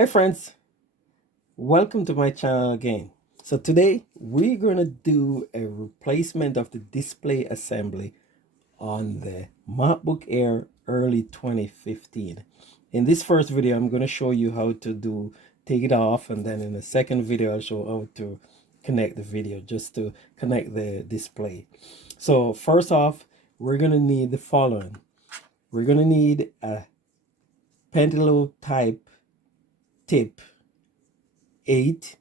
Hi friends, welcome to my channel again. So today we're gonna do a replacement of the display assembly on the MacBook Air early 2015. In this first video I'm gonna show you how to take it off, and then in the second video I'll show how to connect the video, just to connect the display. So first off, we're gonna need the following. We're gonna need a pentalobe type tip 8,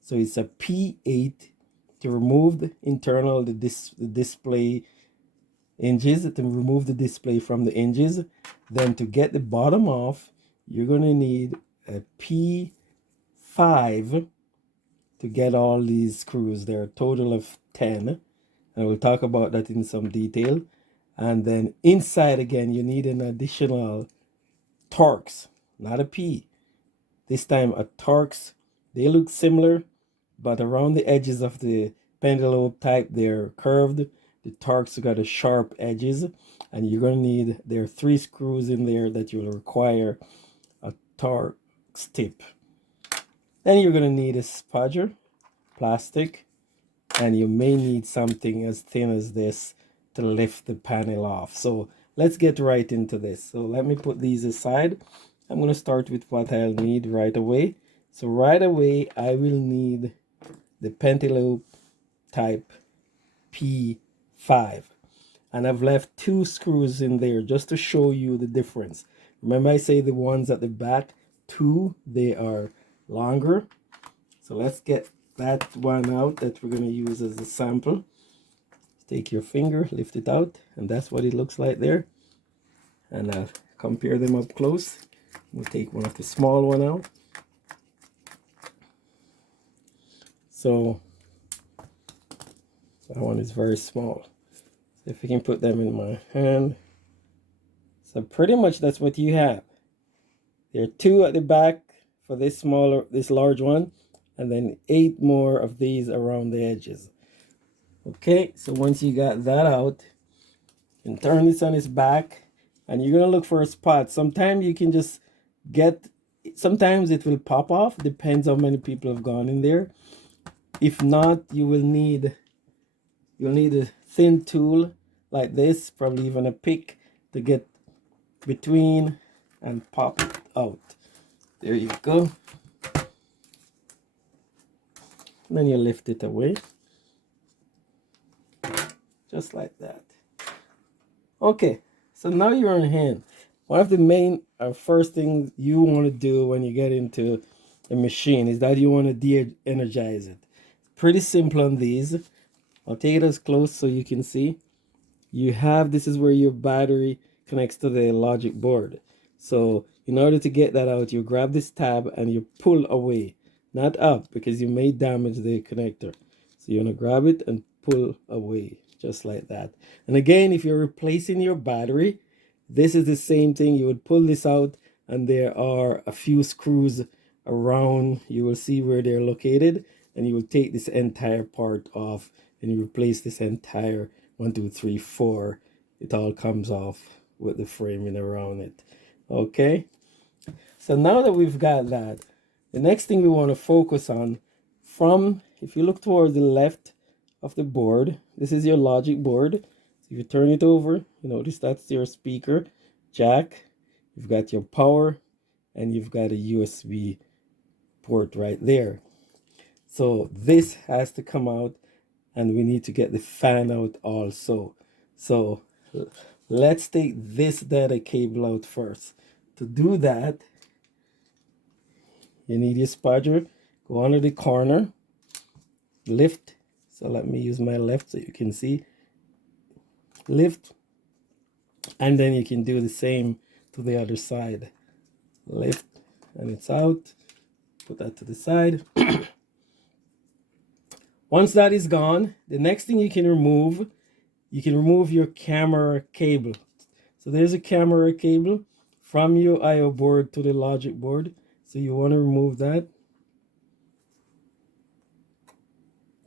so it's a P8 to remove the internal the display hinges, to remove the display from the hinges. Then to get the bottom off, you're going to need a P5 to get all these screws. There are a total of 10, and we'll talk about that in some detail. And then inside again you need an additional Torx, not a P, this time a Torx. They look similar, but around the edges of the pentalobe type, they're curved. The Torx got a sharp edges, and you're going to need, there are 3 screws in there that you'll require a Torx tip. Then you're going to need a spodger, plastic, and you may need something as thin as this to lift the panel off. So let's get right into this. So let me put these aside. I'm going to start with what I'll need right away. So right away, I will need the pentalobe type P5. And I've left 2 screws in there just to show you the difference. Remember I say the ones at the back, 2, they are longer. So let's get that one out that we're going to use as a sample. Take your finger, lift it out, and that's what it looks like there. And I'll compare them up close. We'll take one of the small one out. So that one is very small. So if you can put them in my hand. So pretty much that's what you have. There are 2 at the back for this large one, and then 8 more of these around the edges. Okay, so once you got that out, you can turn this on its back, and you're gonna look for a spot. Sometimes you can just sometimes it will pop off, depends how many people have gone in there. If not, you'll need a thin tool like this, probably even a pick, to get between and pop it out. There you go. And then you lift it away, just like that. Okay, so now you're on hand. One of the main first things you want to do when you get into a machine is that you want to de-energize it. Pretty simple on these. I'll take it as close so you can see. This is where your battery connects to the logic board. So in order to get that out, you grab this tab and you pull away, not up, because you may damage the connector. So you want to grab it and pull away, just like that. And again, if you're replacing your battery, this is the same thing. You would pull this out, and there are a few screws around. You will see where they're located, and you will take this entire part off, and you replace this entire 1, 2, 3, 4. It all comes off with the framing around it. Okay, so now that we've got that, the next thing we want to focus on, if you look towards the left of the board, this is your logic board. So if you turn it over, you notice that's your speaker jack. You've got your power, and you've got a USB port right there. So this has to come out, and we need to get the fan out also. So let's take this data cable out first. To do that, you need your spodger. Go under the corner, lift. So let me use my left so you can see. Lift, and then you can do the same to the other side. Lift, and it's out. Put that to the side. Once that is gone, the next thing you can remove your camera cable. So there's a camera cable from your I/O board to the logic board. So you want to remove that.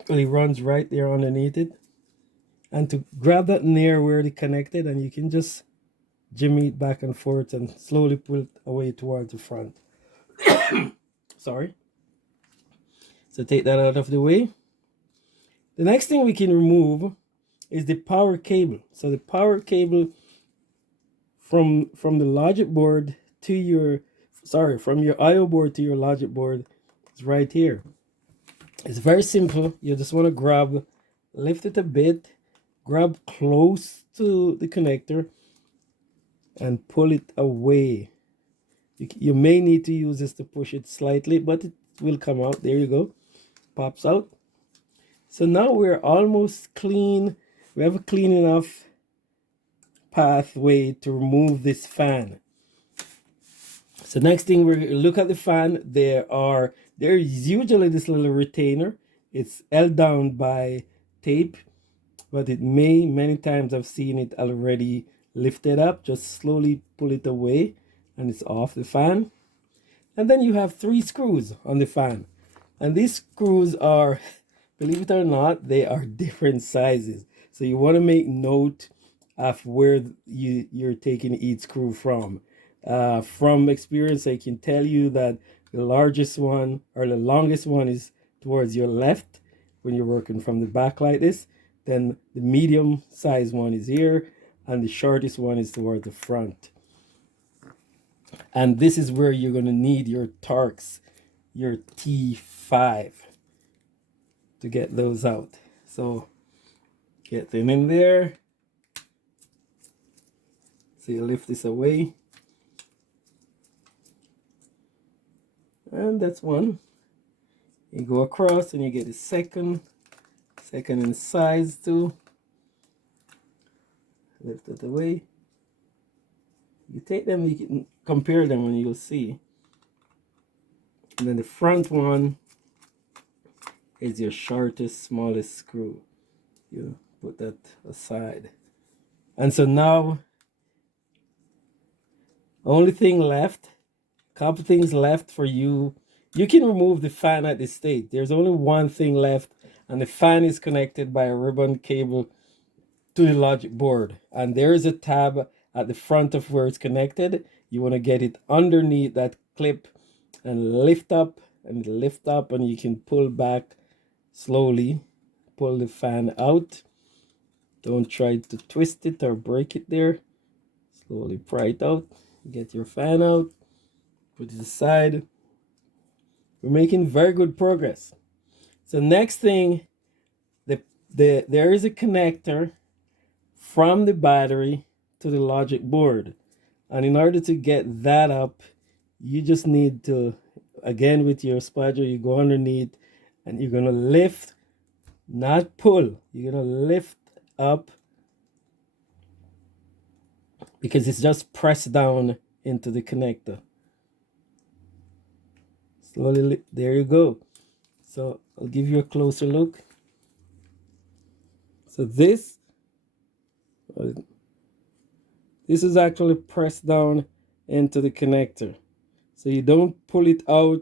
It runs right there underneath it. And to grab that near where they connected, and you can just jimmy it back and forth and slowly pull it away towards the front. Sorry. So take that out of the way. The next thing we can remove is the power cable. So the power cable from the logic board to your, from your IO board to your logic board is right here. It's very simple. You just want to lift it a bit, grab close to the connector and pull it away. You may need to use this to push it slightly, but it will come out. There you go. Pops out. So now we're almost clean. We have a clean enough pathway to remove this fan. So next thing, we're going to look at the fan. There's usually this little retainer. It's held down by tape, but many times I've seen it already lifted up. Just slowly pull it away and it's off the fan. And then you have 3 screws on the fan. And these screws are, believe it or not, they are different sizes. So you want to make note of where you're taking each screw from. From experience, I can tell you that the largest one or the longest one is towards your left when you're working from the back like this. Then the medium size one is here and the shortest one is towards the front. And this is where you're going to need your Torx, your T5, to get those out. So get them in there. So you lift this away. And that's one. You go across and you get the second in size too. Lift it away. You take them, you can compare them and you'll see. And then the front one is your shortest, smallest screw. You put that aside. And so now, only thing left, couple things left for you. You can remove the fan at this stage. There's only one thing left, and the fan is connected by a ribbon cable to the logic board. And there is a tab at the front of where it's connected. You want to get it underneath that clip and lift up, and you can pull back slowly. Pull the fan out. Don't try to twist it or break it there. Slowly pry it out. Get your fan out. Put it aside. We're making very good progress. So next thing, there is a connector from the battery to the logic board. And in order to get that up, you just need to, again with your spatula, you go underneath and you're going to lift, not pull. You're going to lift up because it's just pressed down into the connector. Slowly, there you go. So I'll give you a closer look. So this is actually pressed down into the connector. So you don't pull it out.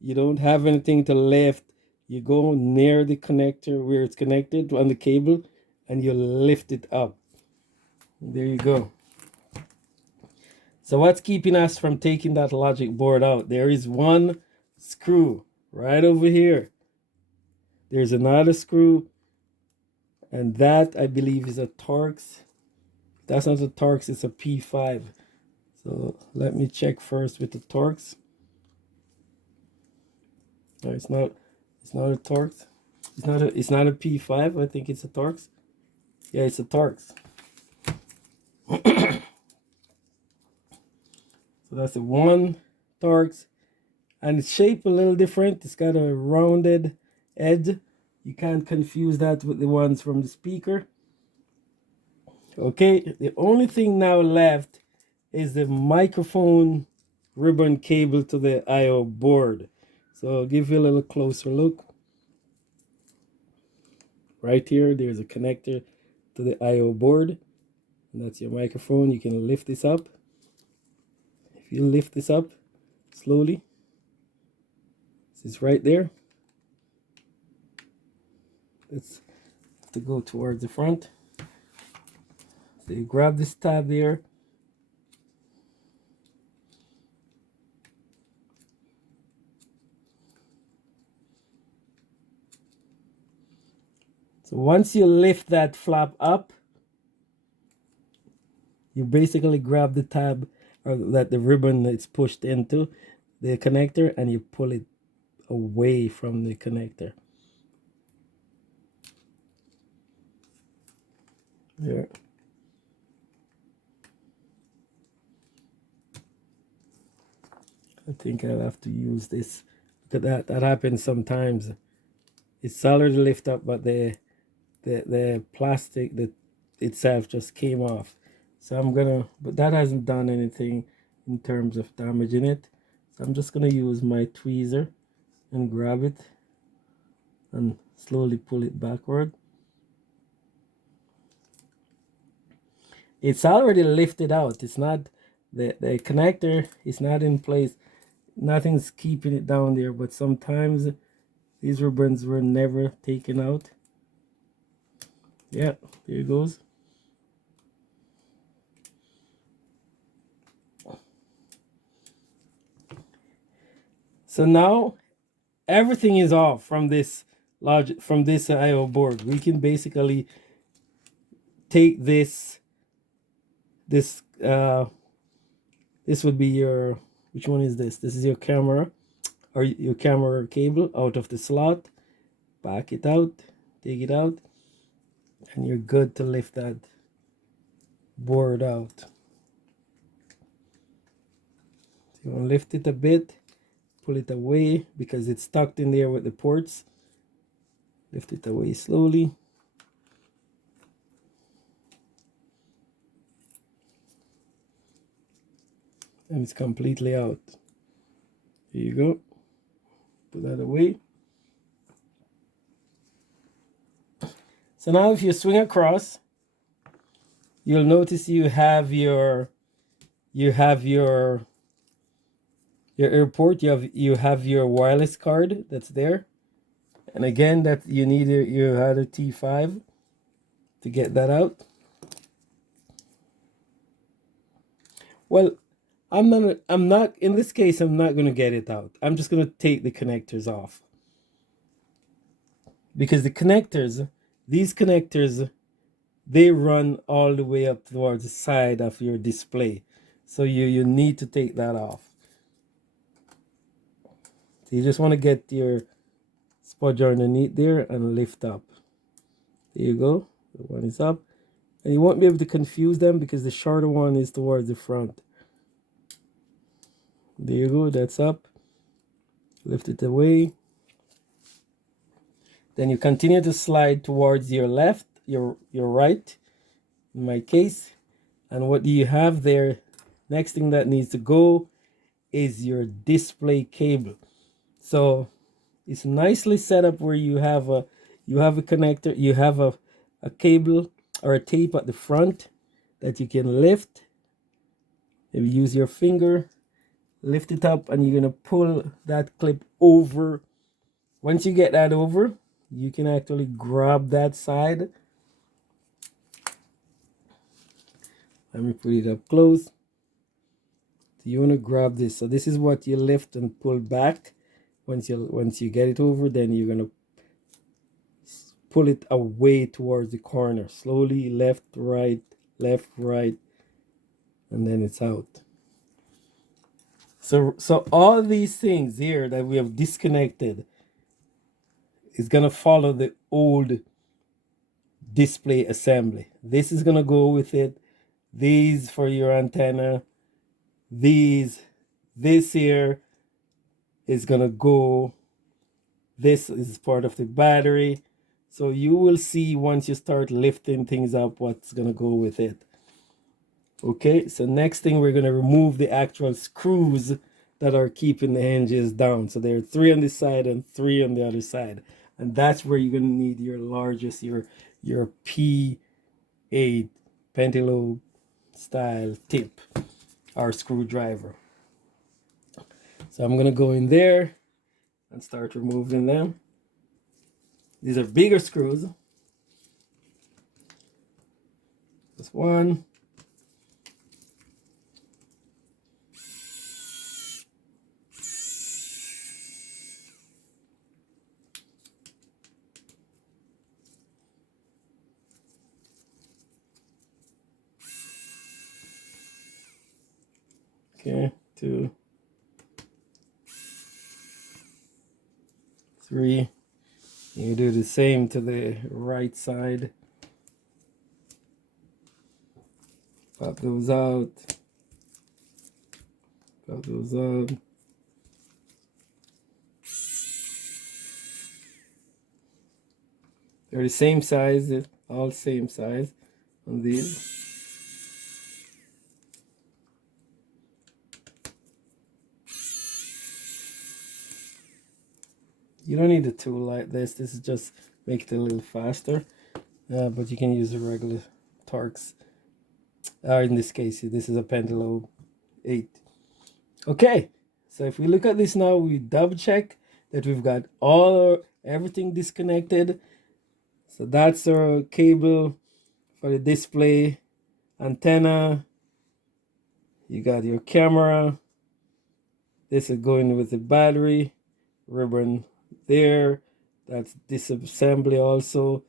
You don't have anything to lift. You go near the connector where it's connected on the cable and you lift it up. There you go. So what's keeping us from taking that logic board out? There is one screw right over here. There's another screw, and that I believe is a Torx. That's not a Torx, it's a P5. So let me check first with the Torx. No, it's not a Torx. It's not a P5. I think it's a Torx. Yeah, it's a Torx. So that's the one Torx, and it's shaped a little different. It's got a rounded edge. You can't confuse that with the ones from the speaker. Okay, the only thing now left is the microphone ribbon cable to the I/O board. So I'll give you a little closer look. Right here, there's a connector to the I/O board, and that's your microphone. You can lift this up. If you lift this up slowly, this is right there. Let's have to go towards the front. So you grab this tab there. So once you lift that flap up, you basically grab the tab or that the ribbon that's pushed into the connector and you pull it away from the connector. There. I think I'll have to use this because that happens sometimes. It's already lift up, but the plastic itself just came off. So I'm gonna, but that hasn't done anything in terms of damaging it. So I'm just gonna use my tweezer and grab it and slowly pull it backward. It's already lifted out. It's not, the connector is not in place. Nothing's keeping it down there, but sometimes these ribbons were never taken out. Yeah, there it goes. So now everything is off from this IO board. We can basically take this would be your, which one is this? This is your camera or your camera cable out of the slot. Back it out, take it out, and you're good to lift that board out. So you want to lift it a bit, pull it away because it's tucked in there with the ports. Lift it away slowly. And it's completely out. There you go. Put that away. So now if you swing across, you'll notice you have your airport, you have your wireless card that's there. And again, that you need you had a T5 to get that out. Well, I'm not in this case, I'm not going to get it out. I'm just going to take the connectors off. Because the connectors, these connectors, they run all the way up towards the side of your display. So you need to take that off. So you just want to get your spudger underneath there and lift up. There you go. The one is up. And you won't be able to confuse them because the shorter one is towards the front. There you go, that's up. Lift it away. Then you continue to slide towards your left, your right, in my case. And what do you have there? Next thing that needs to go is your display cable. So it's nicely set up where you have a connector, you have a cable or a tape at the front that you can lift. If you use your finger, lift it up, and you're going to pull that clip over. Once you get that over, you can actually grab that side. Let me put it up close. So you want to grab this. So this is what you lift and pull back. Once you get it over, then you're going to pull it away towards the corner. Slowly, left, right, and then it's out. So all these things here that we have disconnected is going to follow the old display assembly. This is going to go with it. These for your antenna. This here is going to go. This is part of the battery. So you will see once you start lifting things up what's going to go with it. Okay, so next thing we're going to remove the actual screws that are keeping the hinges down. So there are 3 on this side and 3 on the other side. And that's where you're going to need your largest, your P8 Pentalobe style tip or screwdriver. So I'm going to go in there and start removing them. These are bigger screws. This one. Okay, 2, 3. You do the same to the right side. Pop those out. Pop those out. They're the same size, all same size on these. You don't need a tool like this. This is just make it a little faster. But you can use the regular Torx. In this case, this is a Pentalobe 8. Okay, so if we look at this now, we double check that we've got everything disconnected. So that's our cable for the display, antenna. You got your camera. This is going with the battery ribbon there. That's disassembly also.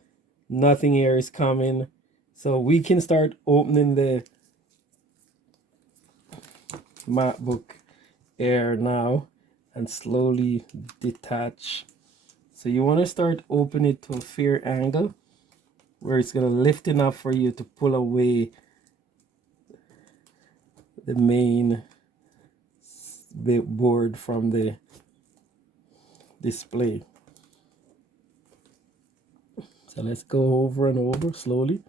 Nothing here is coming. So we can start opening the MacBook Air now and slowly detach. So you want to start opening it to a fair angle where it's going to lift enough for you to pull away the main board from the display. So let's go over and over slowly.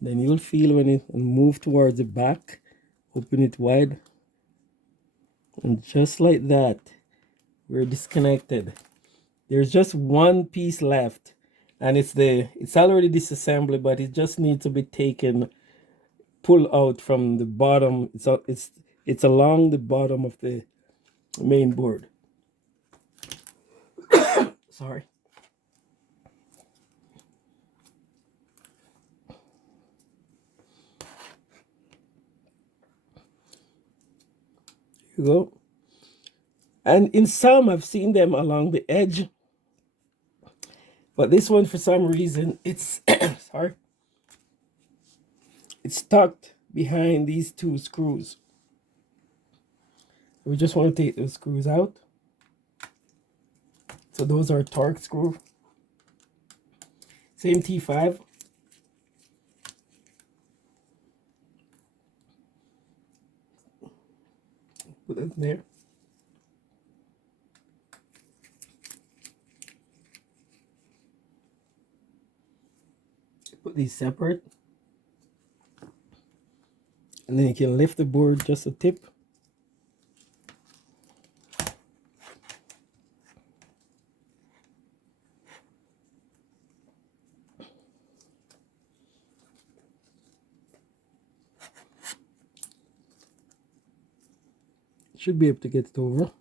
Then you'll feel when it move towards the back, open it wide. And just like that, we're disconnected. There's just one piece left, and it's already disassembly, but it just needs to be taken, pull out from the bottom. It's along the bottom of the main board. Sorry. Here you go. And in some, I've seen them along the edge. But this one, for some reason, it's sorry. It's tucked behind these 2 screws. We just want to take those screws out. So those are Torx screw. Same T5. Put it there. Put these separate. And then you can lift the board just a tip. Should be able to get it over.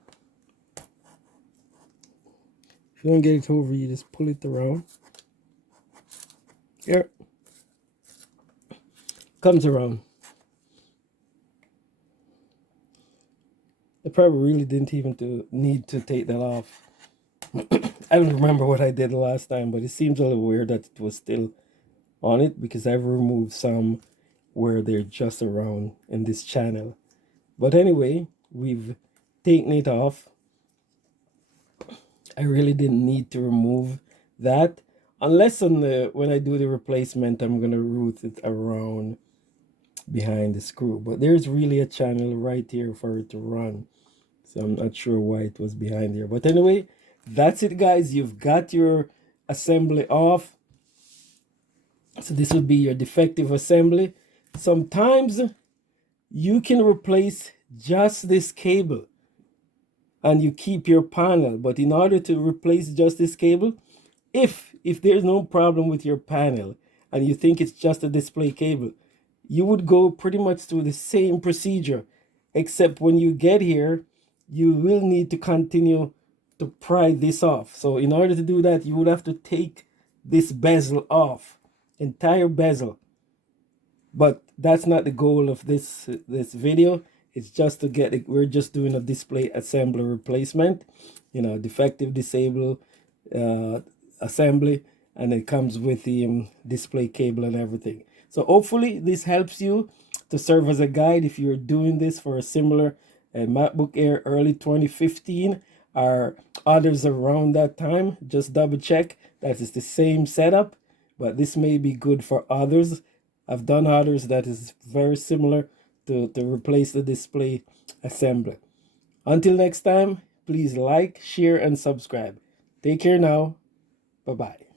If you don't get it over, you just pull it around. Here. Comes around. I probably really didn't even need to take that off. I don't remember what I did the last time, but it seems a little weird that it was still on it because I've removed some where they're just around in this channel. But anyway, we've taken it off. I really didn't need to remove that unless when I do the replacement, I'm gonna route it around behind the screw. But there's really a channel right here for it to run, so I'm not sure why it was behind here. But anyway, that's it, guys. You've got your assembly off. So this will be your defective assembly. Sometimes you can replace just this cable and you keep your panel, but in order to replace just this cable, if there's no problem with your panel and you think it's just a display cable, you would go pretty much through the same procedure, except when you get here, you will need to continue to pry this off. So in order to do that, you would have to take this bezel off, entire bezel. But that's not the goal of this video. It's just to get it. We're just doing a display assembly replacement, defective disable assembly, and it comes with the display cable and everything. So hopefully this helps you to serve as a guide if you're doing this for a similar a MacBook Air early 2015 or others around that time. Just double check that it's the same setup, but this may be good for others. I've done others that is very similar to replace the display assembly. Until next time, please like, share, and subscribe. Take care now. Bye-bye.